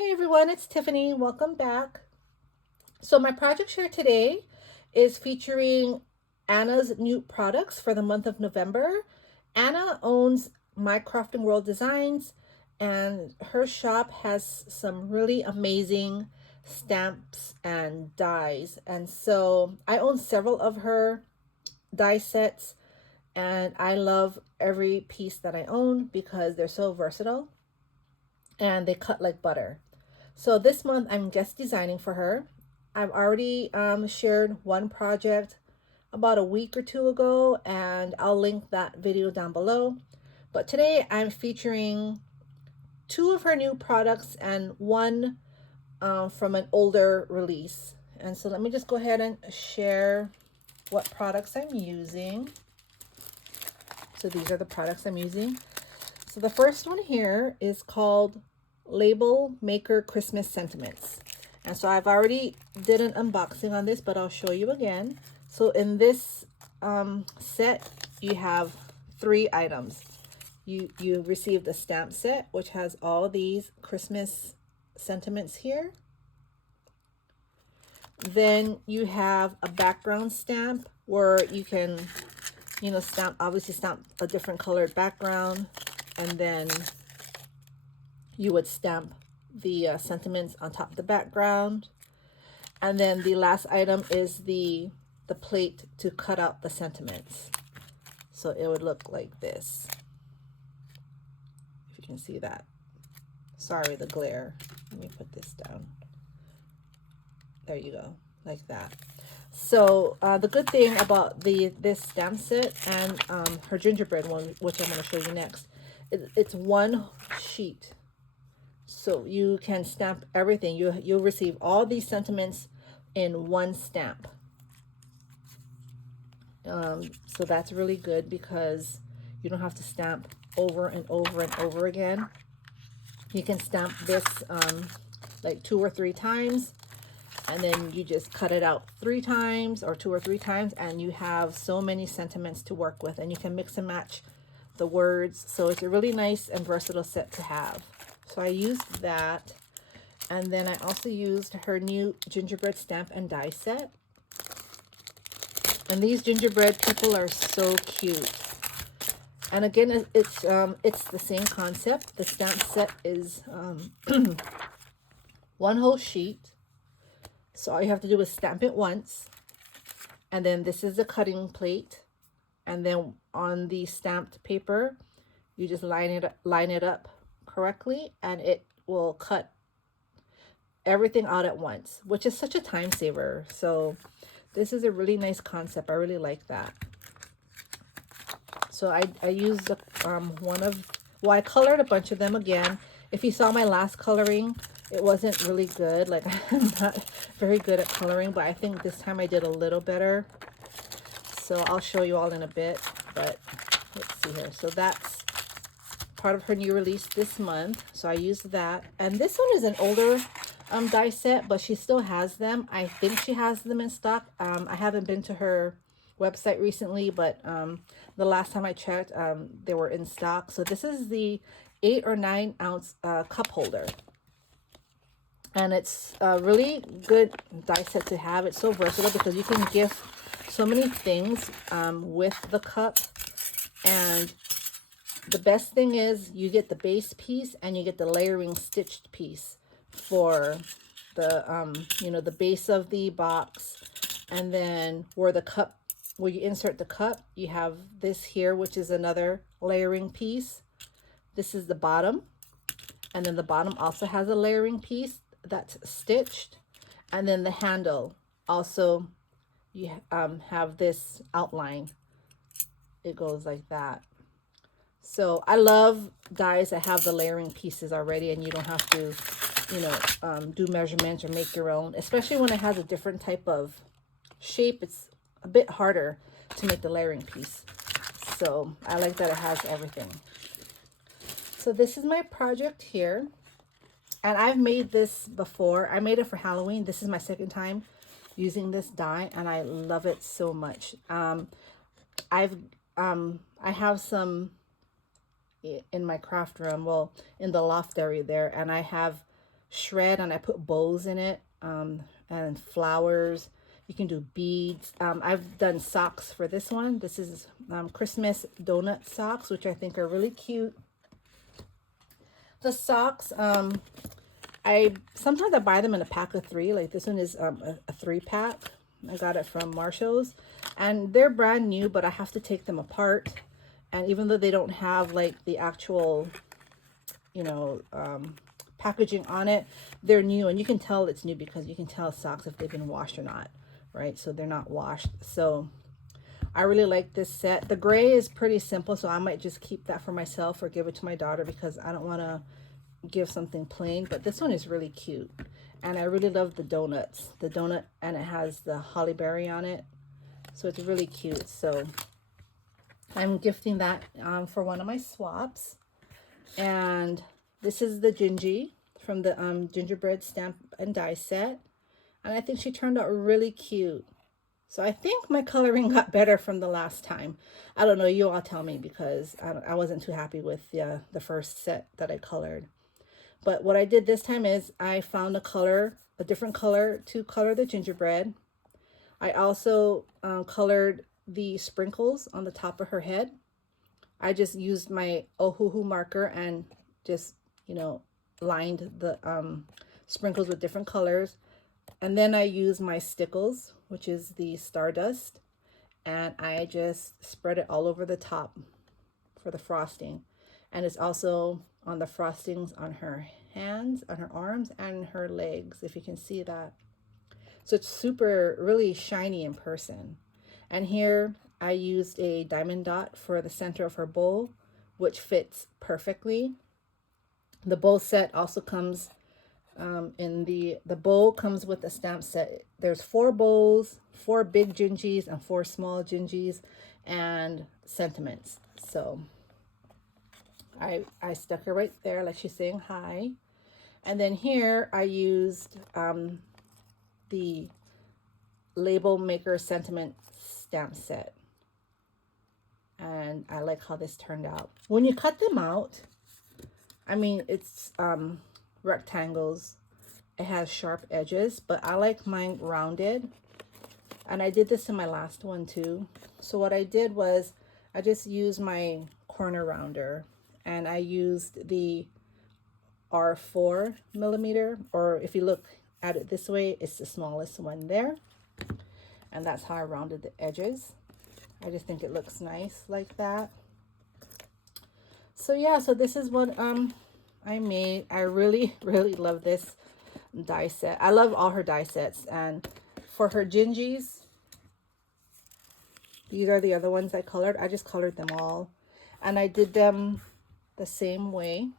Hey everyone, it's Tiffany. Welcome back. So my project share today is featuring Anna's new products for the month of November. Anna owns My Crafting World Designs, and her shop has some really amazing stamps and dies. And so I own several of her die sets, and I love every piece that I own because they're so versatile and they cut like butter. So this month I'm guest designing for her. I've already shared one project about a week or two ago, and I'll link that video down below. But today I'm featuring two of her new products and one from an older release. And so let me just go ahead and share what products I'm using. So these are the products I'm using. So the first one here is called Label Maker Christmas Sentiments. And so I've already did an unboxing on this, but I'll show you again. So in this set, you have 3 items. You received a stamp set, which has all these Christmas sentiments here. Then you have a background stamp where you can, obviously stamp a different colored background, and then you would stamp the sentiments on top of the background. And then the last item is the plate to cut out the sentiments. So it would look like this, if you can see that. Sorry, the glare. Let me put this down. There you go, like that. So the good thing about this stamp set and her gingerbread one, which I'm going to show you next, it's one sheet. So you can stamp everything. You'll receive all these sentiments in one stamp. So that's really good because you don't have to stamp over and over and over again. You can stamp this like 2 or 3 times, and then you just cut it out 3 times or 2 or 3 times, and you have so many sentiments to work with, and you can mix and match the words. So it's a really nice and versatile set to have. So I used that, and then I also used her new gingerbread stamp and die set. And these gingerbread people are so cute. And again, it's the same concept. The stamp set is one whole sheet. So all you have to do is stamp it once, and then this is the cutting plate, and then on the stamped paper, you just line it up correctly, and it will cut everything out at once, which is such a time saver. So this is a really nice concept. I really like that. So I used I colored a bunch of them again. If you saw my last coloring, it wasn't really good. Like, I'm not very good at coloring, but I think this time I did a little better. So I'll show you all in a bit, but let's see here. So that's part of her new release this month. So I used that. And this one is an older die set, but she still has them. I think she has them in stock. I haven't been to her website recently, but the last time I checked, they were in stock. So this is the 8 or 9 ounce cup holder, and it's a really good die set to have. It's so versatile because you can gift so many things with the cup. And the best thing is you get the base piece and you get the layering stitched piece for the the base of the box. And then where you insert the cup, you have this here, which is another layering piece. This is the bottom, and then the bottom also has a layering piece that's stitched. And then the handle also, you have this outline. It goes like that. So I love dies that have the layering pieces already, and you don't have to do measurements or make your own, especially when it has a different type of shape. It's a bit harder to make the layering piece. So I like that it has everything. So this is my project here, and I've made this before. I made it for Halloween. This is my second time using this die, and I love it so much. I have some in my craft room, well, in the loft area there, and I have shred and I put bows in it, and flowers. You can do beads. I've done socks for this one. This is Christmas donut socks, which I think are really cute. The socks, I sometimes I buy them in a pack of 3. Like this one is a 3-pack. I got it from Marshall's, and they're brand new, but I have to take them apart. And even though they don't have like the actual, you know, packaging on it, they're new, and you can tell it's new because you can tell socks if they've been washed or not, right? So they're not washed. So I really like this set. The gray is pretty simple, so I might just keep that for myself or give it to my daughter because I don't want to give something plain. But this one is really cute, and I really love the donuts. The donut, and it has the holly berry on it, so it's really cute. So I'm gifting that for one of my swaps. And this is the Gingy from the gingerbread stamp and die set, and I think she turned out really cute. So I think my coloring got better from the last time. I don't know, you all tell me, because I wasn't too happy with the first set that I colored. But what I did this time is I found a different color to color the gingerbread. I also colored the sprinkles on the top of her head. I just used my Ohuhu marker and just, you know, lined the sprinkles with different colors. And then I use my stickles, which is the stardust, and I just spread it all over the top for the frosting. And it's also on the frostings on her hands, on her arms, and her legs, if you can see that. So it's really shiny in person. And here I used a diamond dot for the center of her bowl, which fits perfectly. The bowl set also comes in the bowl comes with a stamp set. There's 4 bowls, 4 big gingies and 4 small gingies, and sentiments. So I stuck her right there like she's saying hi. And then here I used the label maker sentiment stamp set, and I like how this turned out. When you cut them out, I mean, it's rectangles. It has sharp edges, but I like mine rounded, and I did this in my last one too. So what I did was I just used my corner rounder, and I used the R4 millimeter, or if you look at it this way, it's the smallest one there, and that's how I rounded the edges. I just think it looks nice like that. So yeah, so this is what I made. I really love this die set. I love all her die sets. And for her gingies, these are the other ones I colored. I just colored them all, and I did them the same way.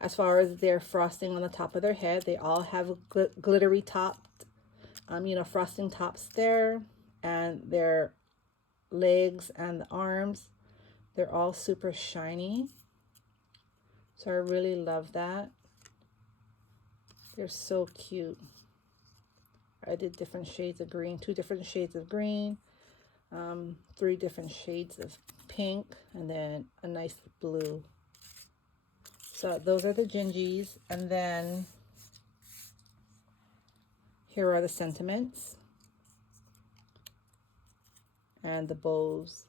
As far as their frosting on the top of their head, they all have glittery topped, you know, frosting tops there, and their legs and the arms, they're all super shiny. So I really love that. They're so cute. I did different shades of green, 2 different shades of green, 3 different shades of pink, and then a nice blue. So those are the gingies, and then here are the sentiments and the bows,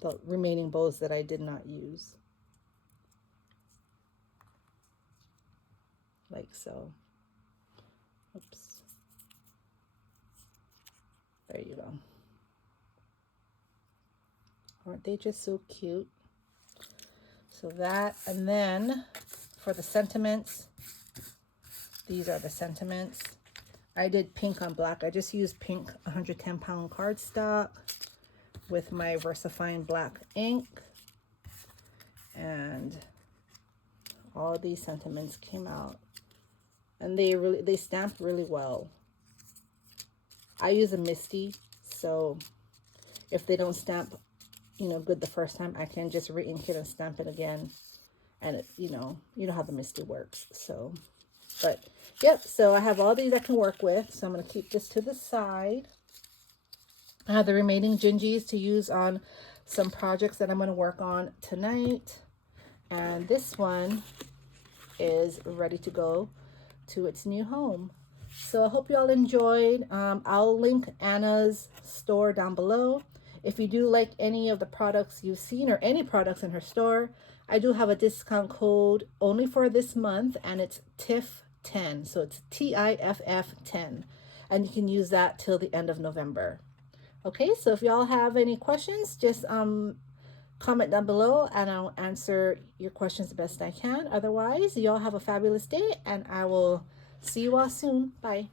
the remaining bows that I did not use. Like so. Oops. There you go. Aren't they just so cute? So that, and then for the sentiments, these are the sentiments. I did pink on black. I just used pink 110-pound cardstock with my VersaFine black ink, and all these sentiments came out, and they stamped really well. I use a Misty, so if they don't stamp, you know, good the first time, I can just re-ink it and stamp it again, and it, you know how the Misty works. So, but yep, so I have all these I can work with, so I'm going to keep this to the side. I have the remaining gingies to use on some projects that I'm going to work on tonight. And this one is ready to go to its new home. So I hope you all enjoyed. I'll link Anna's store down below. If you do like any of the products you've seen or any products in her store, I do have a discount code only for this month, and it's TIFF10. So it's TIFF 10. And you can use that till the end of November. Okay, so if y'all have any questions, just comment down below and I'll answer your questions the best I can. Otherwise, y'all have a fabulous day, and I will see you all soon. Bye.